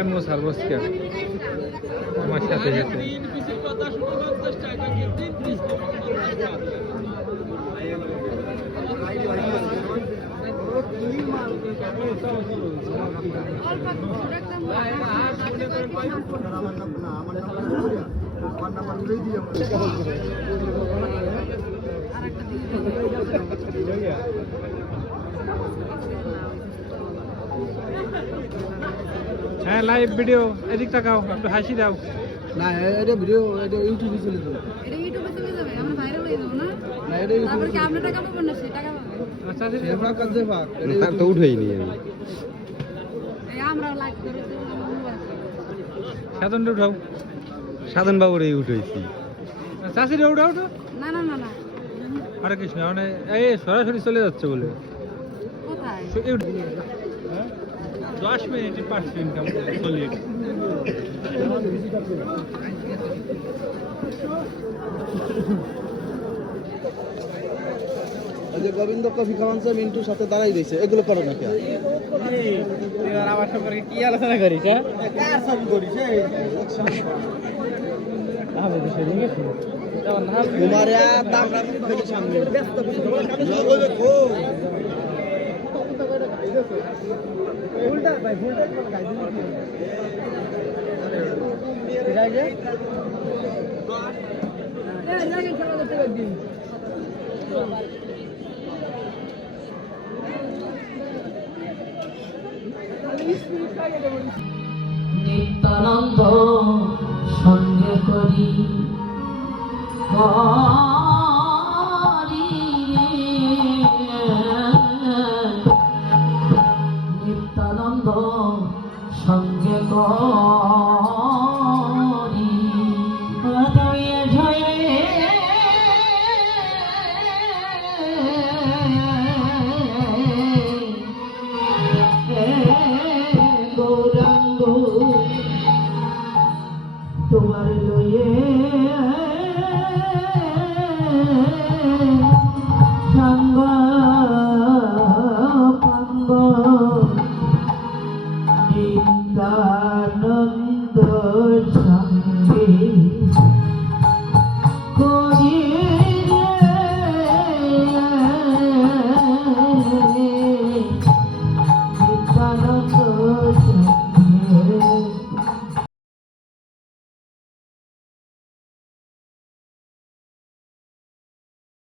আমি সার্ভিস কে আমার সাথে যেতে হ্যাঁ লাইভ ভিডিও এদিক তাকাও একটু হাসি দাও না এটা ভিডিও এটা ইউটিউবে চলে যাবে এটা ইউটিউবে চলে যাবে আমরা ভাইরাল হয়ে যাব না না এটা তারপর কি আমরা টাকা পাবো না সে টাকা পাবে আচ্ছা সেবা কাজে পাক তার তো উঠেই নি আমি এই আমরা লাইক করে সাধন উঠাও সাধন বাবুর এই উঠেছি চাষিরে উঠাও উঠো না না না না আরে কৃষ্ণ মানে এই সরাসরি চলে যাচ্ছে বলে কোথায় 10 মিনিট পাঁচশো ইনকাম চলিয়ে এই যে গোবিন্দ কফি খাওয়ানছে মিন্টুর সাথে দাঁড়াই দিয়েছে এগুলো করো না কেন এবার আমার সম্পর্কে কি আলোচনা করিস হ্যাঁ কার ছবি করিস তোমার দামরা থেকে সামনে ব্যস্ত দেখো উল্টা ভাই উল্টা গাই দিন ঠিক আছে এই জায়গায় খেলা করতে দিন নিত্যানন্দ সঙ্গে করি